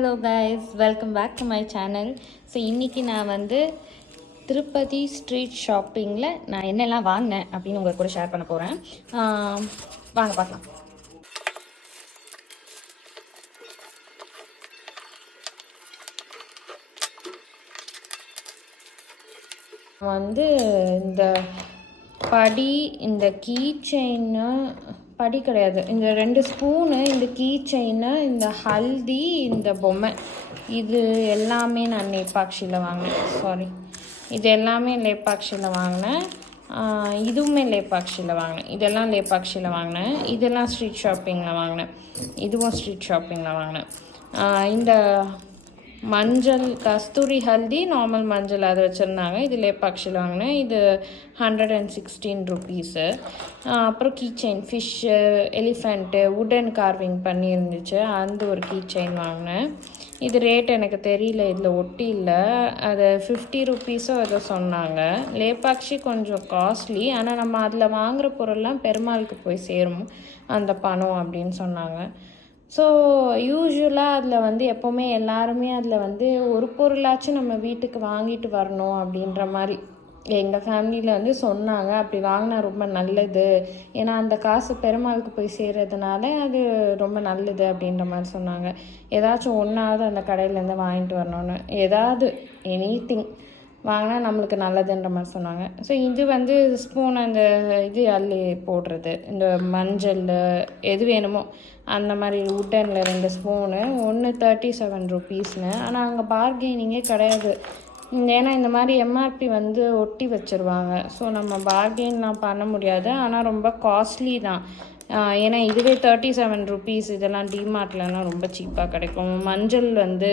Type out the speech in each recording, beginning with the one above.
Hello guys welcome back to my channel so இன்றைக்கி நான் வந்து திருப்பதி ஸ்ட்ரீட் ஷாப்பிங்கில் நான் என்னெல்லாம் வாங்கினேன் அப்படின்னு உங்கள் கூட ஷேர் பண்ண போகிறேன் வாங்க பார்க்கலாம். வந்து இந்த படி இந்த கீ செயின்னு படி கிடையாது. இந்த ரெண்டு ஸ்பூனு இந்த கீ செயின்னு இந்த ஹல்தி இந்த பொம்மை இது எல்லாமே நான் லேப்பாக்ஷியில் வாங்கினேன். சாரி இது எல்லாமே லேப்பாக்ஷியில் வாங்கினேன். இதுவுமே லேப்பாக்ஷியில் வாங்கினேன். இதெல்லாம் லேப்பாக்ஷியில் வாங்கினேன். இதெல்லாம் ஸ்ட்ரீட் ஷாப்பிங்கில் வாங்கினேன். இதுவும் ஸ்ட்ரீட் ஷாப்பிங்கில் வாங்கினேன். இந்த மஞ்சள் கஸ்தூரி ஹல்தி நார்மல் மஞ்சள் அது வச்சுருந்தாங்க. இது லேப்பாக்ஷில் வாங்கினேன். இது ஹண்ட்ரட் அண்ட் சிக்ஸ்டீன் ருபீஸு அப்புறம் கீ செயின் ஃபிஷ்ஷு எலிஃபெண்ட்டு உடன் கார்விங் பண்ணியிருந்துச்சு. அந்த ஒரு கீ செயின் வாங்கினேன். இது ரேட் எனக்கு தெரியல இதில் ஒட்டி இல்லை. அது ஃபிஃப்டி ருபீஸோ ஏதோ சொன்னாங்க. லேபாக்ஷி கொஞ்சம் காஸ்ட்லி ஆனால் நம்ம அதில் வாங்குகிற பொருள்லாம் பெருமாளுக்கு போய் சேரும். அந்த பணம் அப்படின்னு சொன்னாங்க. ஸோ யூஸ்வலாக அதில் வந்து எப்போவுமே எல்லாருமே அதில் வந்து ஒரு பொருளாச்சும் நம்ம வீட்டுக்கு வாங்கிட்டு வரணும் அப்படின்ற மாதிரி. எங்கள் ஃபேமிலியில் வந்து சொன்னாங்க அப்படி வாங்கினா ரொம்ப நல்லது. ஏன்னா அந்த காசு பெருமாளுக்கு போய் சேர்கிறதுனால அது ரொம்ப நல்லது அப்படின்ற மாதிரி சொன்னாங்க. ஏதாச்சும் ஒன்றாவது அந்த கடையிலேருந்து வாங்கிட்டு வரணும்னு. ஏதாவது எனி திங் வாங்கினா நம்மளுக்கு நல்லதுன்ற மாதிரி சொன்னாங்க. ஸோ இது வந்து ஸ்பூன் அந்த இது அள்ளி போடுறது. இந்த மஞ்சள் எது வேணுமோ. அந்த மாதிரி உட்டனில் ரெண்டு ஸ்பூனு ஒன்று தேர்ட்டி செவன் ருபீஸ்னு ஆனால் அங்கே பார்கெனிங்கே கிடையாது. ஏன்னா இந்த மாதிரி எம்ஆர்பி வந்து ஒட்டி வச்சுருவாங்க. ஸோ நம்ம பார்கெயின்லாம் பண்ண முடியாது. ஆனால் ரொம்ப காஸ்ட்லி தான். ஏன்னா இதுவே தேர்ட்டி செவன் ருபீஸ் இதெல்லாம் டிமார்ட்லலாம் ரொம்ப சீப்பாக கிடைக்கும். மஞ்சள் வந்து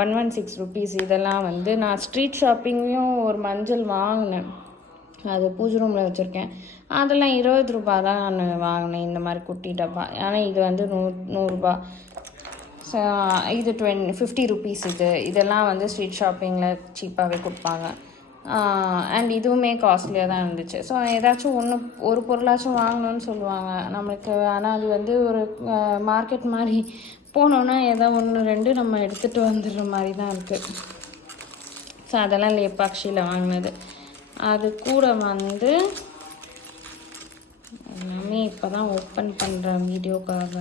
ஒன் ஒன் சிக்ஸ் ருபீஸ். இதெல்லாம் வந்து நான் ஸ்ட்ரீட் ஷாப்பிங்லேயும் ஒரு மஞ்சள் வாங்கினேன். அது பூஜை ரூமில் வச்சுருக்கேன். அதெல்லாம் இருபது ரூபா தான் நான் வாங்கினேன் இந்த மாதிரி குட்டி டப்பா. ஆனால் இது வந்து நூ நூறுரூபா ஸோ இது டுவென் ஃபிஃப்டி ருபீஸ் இது. இதெல்லாம் வந்து ஸ்ட்ரீட் ஷாப்பிங்கில் சீப்பாகவே கொடுப்பாங்க. அண்ட் இதுவுமே காஸ்ட்லியாக தான் இருந்துச்சு. ஸோ ஏதாச்சும் ஒன்று ஒரு பொருளாச்சும் வாங்கணும்னு சொல்லுவாங்க. நம்மளுக்கு ஆனால் அது வந்து ஒரு மார்க்கெட் மாதிரி போனோன்னா ஏதோ ஒன்று ரெண்டு நம்ம எடுத்துகிட்டு வந்துடுற மாதிரி தான் இருக்குது ஸோ அதெல்லாம் லேப்பாக்ஷியில் வாங்கினது. அது கூட வந்து எல்லாமே இப்போ தான் ஓப்பன் பண்ணுற வீடியோக்காக.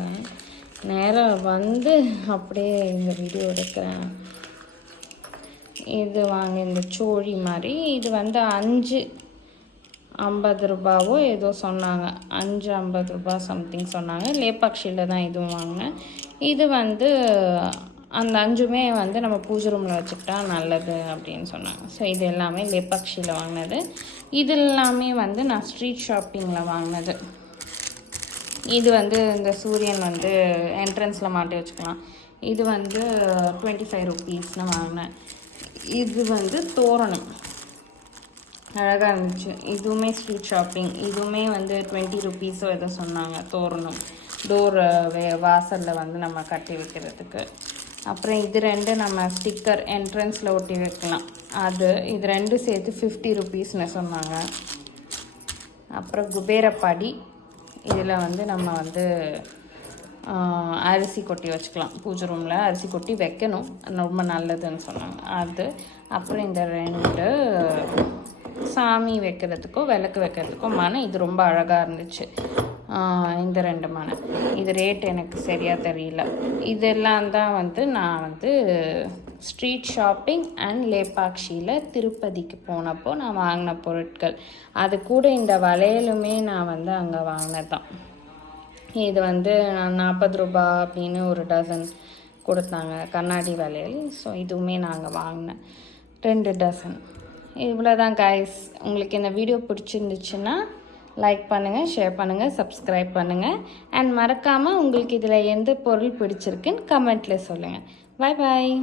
நேராக வந்து அப்படியே இந்த வீடியோ எடுக்கிறேன். இது வாங்க இந்த சோழி மாதிரி. இது வந்து அஞ்சு ஐம்பது ரூபாவோ ஏதோ சொன்னாங்க. அஞ்சு ஐம்பது ரூபா சம்திங் சொன்னாங்க. லேப்பாக்ஷியில் தான் இதுவும் வாங்கினேன். இது வந்து அந்த அஞ்சுமே வந்து நம்ம பூஜை ரூமில் வச்சுக்கிட்டா நல்லது அப்படின்னு சொன்னாங்க. ஸோ இது எல்லாமே லேப்பாக்ஷியில் வாங்கினது. இது எல்லாமே வந்து நான் ஸ்ட்ரீட் ஷாப்பிங்கில் வாங்கினது. இது வந்து இந்த சூரியன் வந்து என்ட்ரன்ஸில் மாட்டி வச்சுக்கலாம். இது வந்து டுவெண்ட்டி ஃபைவ் ருபீஸ்னு வாங்கினேன். இது வந்து தோரணம். அழகாக இருந்துச்சு. இதுவுமே ஸ்ட்ரீட் ஷாப்பிங் இதுவுமே வந்து டுவெண்ட்டி ருபீஸோ ஏதோ சொன்னாங்க தோரணம். டோர் uh, வே வாசலில் வந்து நம்ம கட்டி வைக்கிறதுக்கு. அப்புறம் இது ரெண்டு நம்ம ஸ்டிக்கர் என்ட்ரன்ஸில் ஒட்டி வைக்கலாம். அது இது ரெண்டு சேர்த்து ஃபிஃப்டி ருபீஸ்னு சொன்னாங்க. அப்புறம் குபேரப்பாடி. இதில் வந்து நம்ம வந்து அரிசி கொட்டி வச்சுக்கலாம். பூஜை ரூமில் அரிசி கொட்டி வைக்கணும். ரொம்ப நல்லதுன்னு சொன்னாங்க. அது அப்புறம் இந்த ரெண்டு சாமி வைக்கிறதுக்கும் விளக்கு வைக்கிறதுக்கும் மன இது ரொம்ப அழகாக இருந்துச்சு. இந்த ரெண்டு மனை இது ரேட் எனக்கு சரியாக தெரியல. இதெல்லாம் தான் வந்து நான் வந்து ஸ்ட்ரீட் ஷாப்பிங் அண்ட் லேப்பாக்ஷியில் திருப்பதிக்கு போனப்போ நான் வாங்கின பொருட்கள். அது கூட இந்த வளையலுமே நான் வந்து அங்கே வாங்கினது தான் இது வந்து நாற்பது ரூபா அப்படின்னு ஒரு டசன் கொடுத்தாங்க. கண்ணாடி வளையல். ஸோ இதுவுமே நாங்கள் வாங்கினேன். ரெண்டு டசன் இவ்வளோதான் கைஸ் உங்களுக்கு இந்த வீடியோ பிடிச்சிருந்துச்சுன்னா லைக் பண்ணுங்கள் ஷேர் பண்ணுங்கள் சப்ஸ்கிரைப் பண்ணுங்கள் அண்ட் மறக்காமல் உங்களுக்கு இதில் எந்த பொருள் பிடிச்சிருக்குன்னு கமெண்ட்டில் சொல்லுங்கள் பாய் பாய்